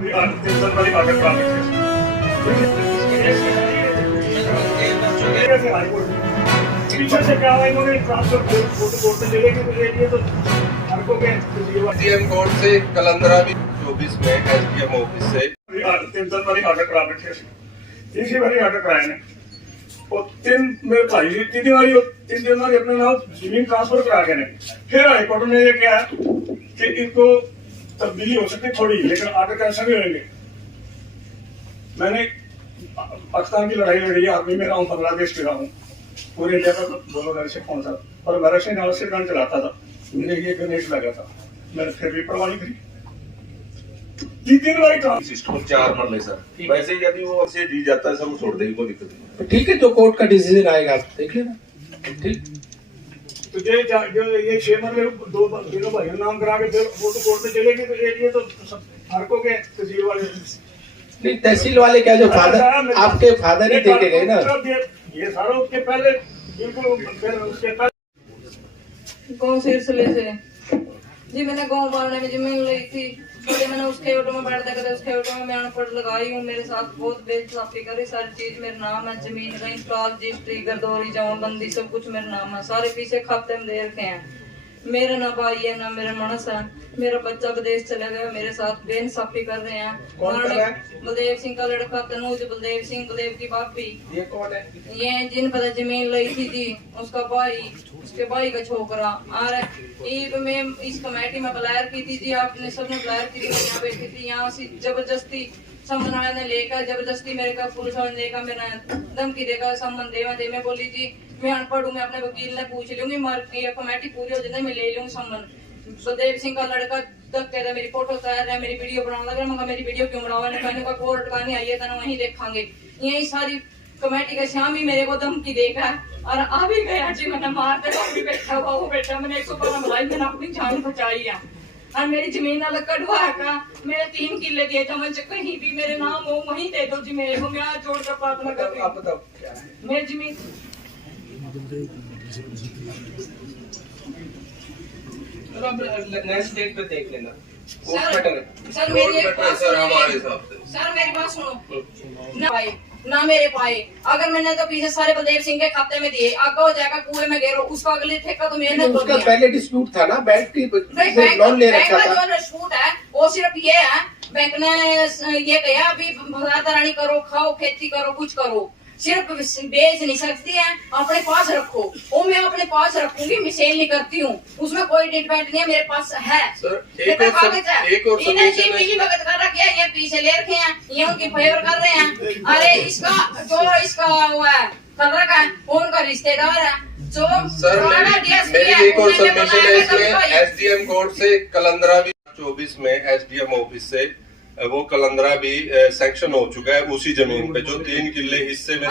पीछे से क्या हुआ, इन्होंने ट्रांसफर कोर्ट में चले गए तो ले लिए तो हरको के एसडीएम कोर्ट से कलंदरा भी 24 में एसडीएम ऑफिस से 3 बारी ऑर्डर करा बैठे, तीसरी बारी ऑर्डर कराए ने और 3 मेरे भाई 3 बारी अपने नाम जमीन ट्रांसफर करा के ने। फिर हाईकोर्ट ने ये किया कि इनको तब्दीली हो सकती थोड़ी, लेकिन ऑर्डर कैंसिल नहीं होंगे। मैंने पाकिस्तान की लड़ाई लड़ी है, आर्मी में रहा हूँ, बांग्लादेश में रहा हूँ, पूरे इंडिया का बोलो मेरे से कौन सा, और मेरा से नाल से गन चलाता था, मेरे ये ग्रेनेड लगा था, मैंने फिर भी परवाह नहीं करी। 3 बार काम सिस्टम 4 मरले सर, वैसे ही यदि वो से दी जाता है सर, वो छोड़ देगी, कोई दिक्कत नहीं। ठीक है, जो कोर्ट का डिसीजन आएगा आप देख लेना। ठीक, तो ये 6 मरले 2 भाइयों नाम करा के फिर वो तो कोर्ट में चले गए तो ले लिए तो हर को के तहसील वाले नहीं, तहसील वाले क्या, जो फादर आपके फादर ही देके गए ना, ये सारा उसके पहले बिल्कुल फिर उसके पहले गाँव सिलसिले से जी मैंने गाँव वाले में जमीन ली थी, तो मैंने उसके ऑटो में बैठ देखा, उसके ऑटो में मैं अनपढ़ लगाई हूँ, मेरे साथ बहुत बेइंसाफी करी, सारी चीज मेरे नाम है, जमीन कहीं प्लाट रजिस्ट्री गर्दौरी जमाबंदी सब कुछ मेरे नाम है, सारे पीछे खाते में दे रखे हैं। मेरा ना भाई है ना मेरा मनस है, मेरा बच्चा विदेश चला गया, मेरे साथ बेइंसाफी कर रहे हैं। बलदेव सिंह का लड़का तनुज, बलदेव सिंह, बलदेव की भाभी, ये कौन है? ये जिन पर जमीन ली थी जी, उसका भाई, उसके भाई का छोकरा। और मैं इस कमेटी में बुलायर की थी जी, आपने सबने बुलायर की थी, मैं यहाँ बैठी थी, यहाँ से जबरदस्ती सम्मन ने लेकर जबरदस्ती मेरे का पुलिस वाले लेकर मेरा धमकी देकर सम्मन दे। मैं बोली जी मैं अनपढ़ हूँ, मैं अपने वकील ने पूछ लूंगी, ये कमेटी पूरी हो जाए मैं ले लूंगी सम्मन। बलदेव सिंह का लड़का धक्के था, मेरी फोटो तैयार है, मेरी वीडियो बनाने लग रहा, मगर मेरी वीडियो क्यों बनावा, कहने का कोर्ट का नहीं आई है तो वहीं देखांगे। यही सारी कमेटी का शाम ही मेरे को धमकी देगा और आ भी गया जी, मैंने मार दे भी बैठा हुआ वो बेटा, मैंने 112 बुलाई, मैंने अपनी जान बचाई है। और मेरी जमीन वाला कटवा का मेरे 3 किले दिए थे, मुझे कहीं भी मेरे नाम हो वहीं दे दो जी मेरे को, मैं आज जोड़ कर प्रार्थना करती हूँ। आप बताओ क्या है? मेरी जमीन नेक्स्ट डेट पे देख लेना। सर मेरी बात सुनो ना मेरे पाए, अगर मैंने तो पीछे सारे बलदेव सिंह के खाते में दिए, आगे हो जाएगा कुएं में गिरो, उसका अगले ठेका तो मैंने तो उसका पहले डिस्प्यूट था ना, बैंक की लोन ले रखा था। जो डिस्प्यूट है वो सिर्फ ये है, बैंक ने ये कहा अभी बाजारदारानी करो, खाओ, खेती करो, कुछ करो, सिर्फ बेच नहीं सकती है, अपने पास रखो। वो मैं अपने पास रखूंगी, मैं सेल नहीं करती हूँ, उसमें कोई डिपेंड नहीं है, मेरे पास है। एक और वक्त कर रखे हैं, ये पीछे ले रखे हैं, ये उनकी फेवर कर रहे हैं। अरे इसका जो इसका वो है कर रखा है, वो उनका रिश्तेदार है। जो सर मेरी एक और सबमिशन है इसमें, एसडीएम कोर्ट से कलंदरा भी 24 में एसडीएम ऑफिस से वो कलंदरा भी सैंक्शन हो चुका है, उसी जमीन पे जो 3 किले हिस्से में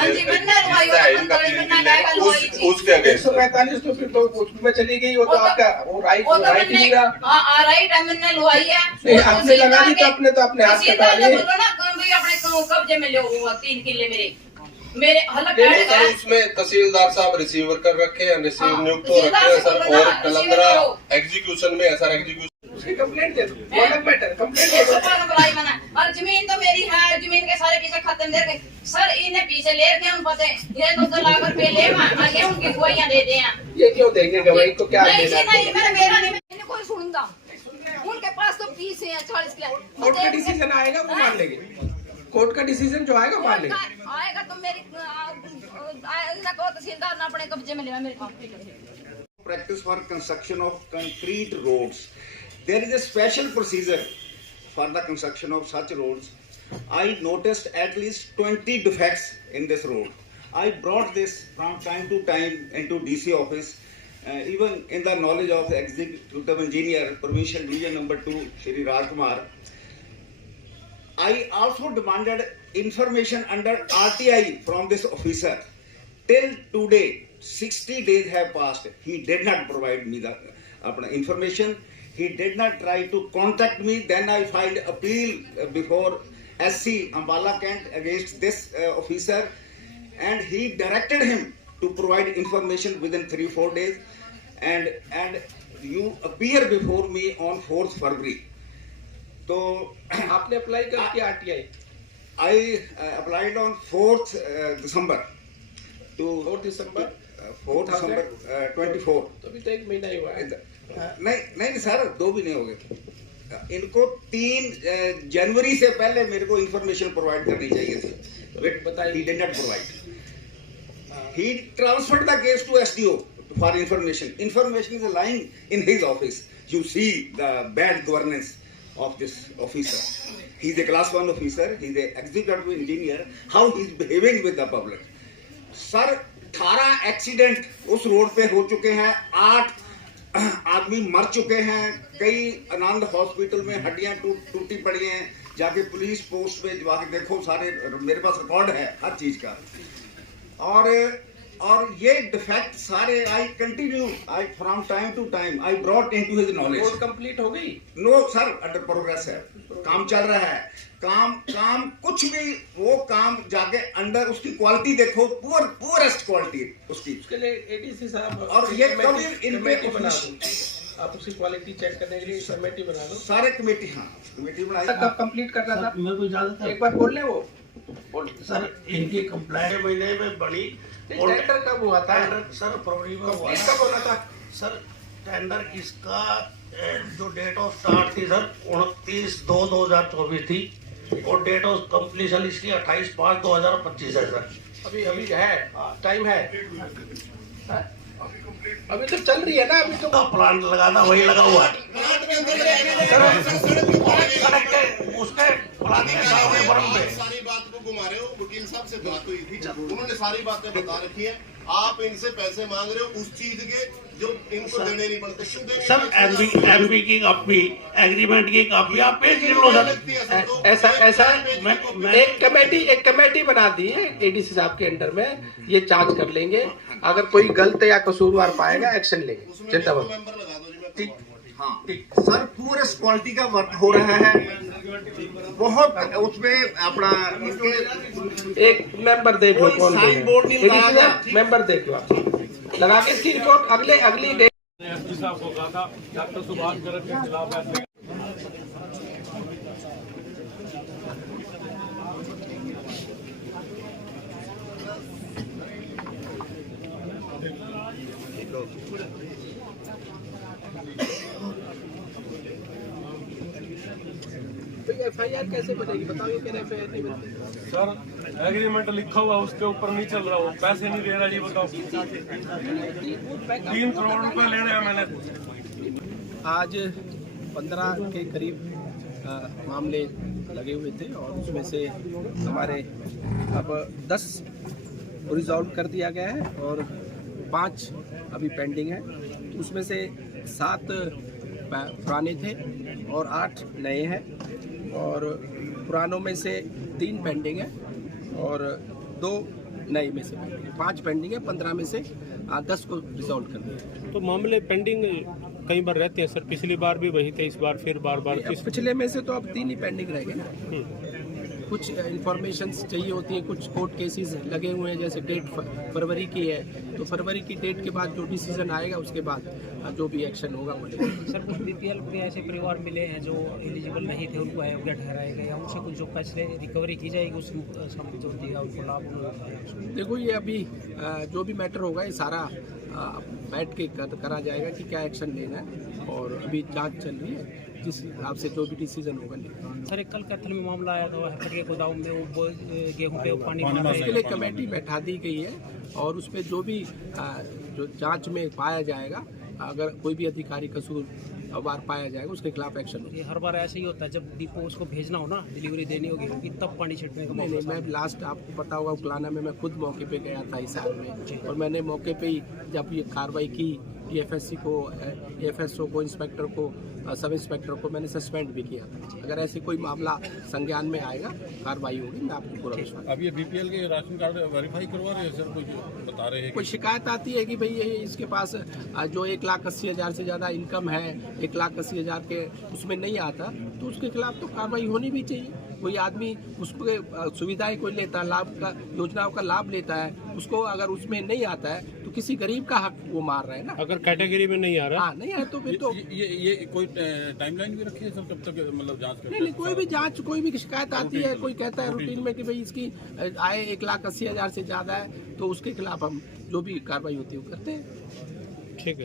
उसके अगेंस्ट 145 तो फिर तो उसमें चली गई, वो तो आपका वो राइट नहीं रहा। राइट हमने लुआई है, आपने लगा दी तो अपने हाथ कटा लिए अपने कब्जे में ले हुआ 3 किले मेरे उसमें तहसीलदार साहब रिसीवर कर रखे हैं, रिसीव नियुक्त हो रखे हैं सर, और कलंदरा एग्जीक्यूशन में है सर, एग्जीक्यूशन उसकी कंप्लेंट दे दो, मैटर कंप्लेंट दे दो। और जमीन तो मेरी है, जमीन के सारे पीछे खत्म दे रखे सर, इन्हें पीछे ले रखे हम पते, ये 2 लाख रुपए ले ये उनकी गोइयां दे दे। ये क्यों देंगे गवाही को, क्या नहीं मेरा नहीं कोई सुनता, उनके पास तो फीस है 40 लाख। कोर्ट का डिसीजन आएगा वो मान लेंगे, कोर्ट का डिसीजन जो आएगा मान लेंगे। आएगा तो मेरी तहसीलदार ना अपने कब्जे में लेगा मेरे practice for construction of concrete roads. There is a special procedure for the construction of such roads. I noticed at least 20 defects in this road. I brought this from time to time into DC office, even in the knowledge of the executive engineer, provincial division number 2, Shri Rajkumar. I also demanded information under RTI from this officer. Till today, 60 days have passed. He did not provide me the information. He did not try to contact me. Then I filed appeal before SC Ambala Kent against this officer, and he directed him to provide information within 3-4 days. And you appear before me on 4th February. तो आपने apply कर किया RTI? I applied on 4th December to 4 December 4th December 24. तो अभी तो 1 महीना ही हुआ है। नहीं सर, 2 भी नहीं हो गए। इनको 3 जनवरी से पहले मेरे को इंफॉर्मेशन प्रोवाइड करनी चाहिए थी, बताइए। he did not provide. He transferred the case to SDO for information. Information is lying in his office. You see the bad governance of this officer. He's a class 1 officer. He's a executive engineer. How he's behaving with the public. Sir 18 accident उस road पे हो चुके हैं, 8 आदमी मर चुके हैं, कई आनंद हॉस्पिटल में हड्डियां टूटी पड़ी हैं। जाके पुलिस पोस्ट पे जाके देखो, सारे मेरे पास रिकॉर्ड है हर चीज का। और ये डिफेक्ट सारे I continue, I from time to time I brought into his knowledge. Course complete हो गई? नो सर, अंडर प्रोग्रेस है, काम चल रहा है। काम कुछ भी, वो काम जाके अंडर उसकी क्वालिटी देखो, पुअरेस्ट क्वालिटी उसकी। उसके लिए एडीसी साहब और ये कभी कमेटी बना दो, आप उसकी क्वालिटी चेक करने के लिए कमेटी बना दो। सारे कमेटी, हाँ कमेटी बनाई। कब कंप्लीट करना था? मेरे को इजाजत है एक बार बोल ले वो बोल। सर, इनकी कंप्लेंट महीने में बड़ी। टेंडर कब हुआ था? टेंडर सर फरवरी में हुआ कंप्लीट था। कब होना था? सर टेंडर इसका जो डेट ऑफ स्टार्ट थी सर 29/2/2024 थी, और डेट ऑफ कंप्लीशन इसकी 28/5/2025 है सर। अभी है टाइम है, अभी तो चल रही है ना, अभी तो प्लांट लगा था वही लगा हुआ है उसके प्लांट के सामने बरम पे। सारी बात को घुमा रहे हो। वकील साहब से बात हुई थी, उन्होंने सारी बातें बता रखी है। आप इनसे पैसे मांग रहे हो उस चीज के जो इनको देने नहीं पड़ते। क्यों देंगे? सर एमपी की कॉपी, एग्रीमेंट की कॉपी आप पेश कर लो सर। ऐसा एक कमेटी बना दी है एडीसी साहब के अंडर में, ये जांच कर लेंगे, अगर कोई गलत या कसूरवार पाएगा एक्शन लेंगे, चिंता मत। मेंबर लगा दो जी। ठीक, हाँ सर, पूरे क्वालिटी का वर्क हो रहा है बहुत। उसमें अपना एक मेंबर देख लो कौन साइन बोर्ड नहीं लगाया गया। मेंबर देख लो आप, लगा के इसकी रिपोर्ट अगली डेट। एसपी साहब को कहा था डॉक्टर सुभाष गर्ग के खिलाफ ऐसे एफआईआर कैसे बनेगी बताओ? ये कह रहे एफआईआर नहीं बनती। सर एग्रीमेंट लिखा हुआ उसके ऊपर नहीं चल रहा, वो पैसे नहीं दे रहा जी। बताओ 3 करोड़ रुपए ले रहे हैं मैंने। आज 15 के करीब मामले लगे हुए थे, और उसमें से हमारे अब 10 रिजॉल्व कर दिया गया है और 5 अभी पेंडिंग है। उसमें से 7 पुराने थे और 8 नए हैं, और पुरानों में से 3 पेंडिंग है और 2 नए में से पेंडिंग है। 5 पेंडिंग है, 15 में से 10 को रिजॉल्व कर दिया। तो मामले पेंडिंग कई बार रहते हैं सर, पिछली बार भी वही थे, इस बार फिर बार पिछले में से तो अब 3 ही पेंडिंग रह गए ना। कुछ इंफॉर्मेशन चाहिए होती है, कुछ कोर्ट केसेस लगे हुए हैं, जैसे डेट फरवरी की है, तो फरवरी की डेट के बाद जो डिसीजन आएगा उसके बाद जो भी एक्शन होगा वो लेंगे। सर, कुछ बीपीएल के ऐसे परिवार मिले हैं जो एलिजिबल नहीं थे, उनको अयोग्य ठहराया गया, उनसे कुछ जो पैसे रिकवरी की जाएगी उसकी जो दिया उनको लाभ उन्होंने। देखो, ये अभी जो भी मैटर होगा ये सारा बैठ के करा जाएगा कि क्या एक्शन लेना है, और अभी जांच चल रही है, जिस हिसाब से जो भी डिसीजन होगा लेगा। सर, एक कल कैथल में मामला आया था, फटके गोदाम में वो गेहूं पे पानी उसके लिए कमेटी बैठा दी गई है, और उसमें जो भी जो जांच में पाया जाएगा, अगर कोई भी अधिकारी कसूरवार पाया जाएगा उसके खिलाफ एक्शन होगा। ये हर बार ऐसे ही होता है, जब डिपो उसको भेजना हो ना, डिलीवरी देनी होगी, तब पानी छिड़कने का। नहीं, मैं लास्ट आपको पता होगा उकलाना में मैं खुद मौके पे गया था इस साल में, और मैंने मौके पे ही जब ये कार्रवाई की, एफएससी को, एफएसओ को, इंस्पेक्टर को, सब इंस्पेक्टर को मैंने सस्पेंड भी किया था। अगर ऐसे कोई मामला संज्ञान में आएगा, कार्रवाई होगी, मैं आपको पूरा विश्वास। अब ये बीपीएल के राशन कार्ड वेरीफाई करवा रहे हैं सर, कुछ बता रहे हैं? कोई शिकायत आती है कि भाई ये इसके पास जो 1,80,000 से ज़्यादा इनकम है, 1,80,000 के उसमें नहीं आता, तो उसके खिलाफ तो कार्रवाई होनी भी चाहिए। कोई आदमी उसको सुविधाएं कोई लेता है, लाभ का योजनाओं का लाभ लेता है, उसको अगर उसमें नहीं आता है तो किसी गरीब का हक वो मार रहा है ना। अगर कैटेगरी में नहीं आ रहा, हाँ नहीं है तो फिर तो ये कोई टाइमलाइन भी रखी है सर, कब तक मतलब जांच करते हैं? नहीं, कोई भी जांच, कोई भी शिकायत आती है, कोई कहता है रूटीन में कि भाई इसकी आय 1,80,000 से ज्यादा है, तो उसके खिलाफ हम जो भी कार्रवाई होती है वो करते हैं। ठीक है।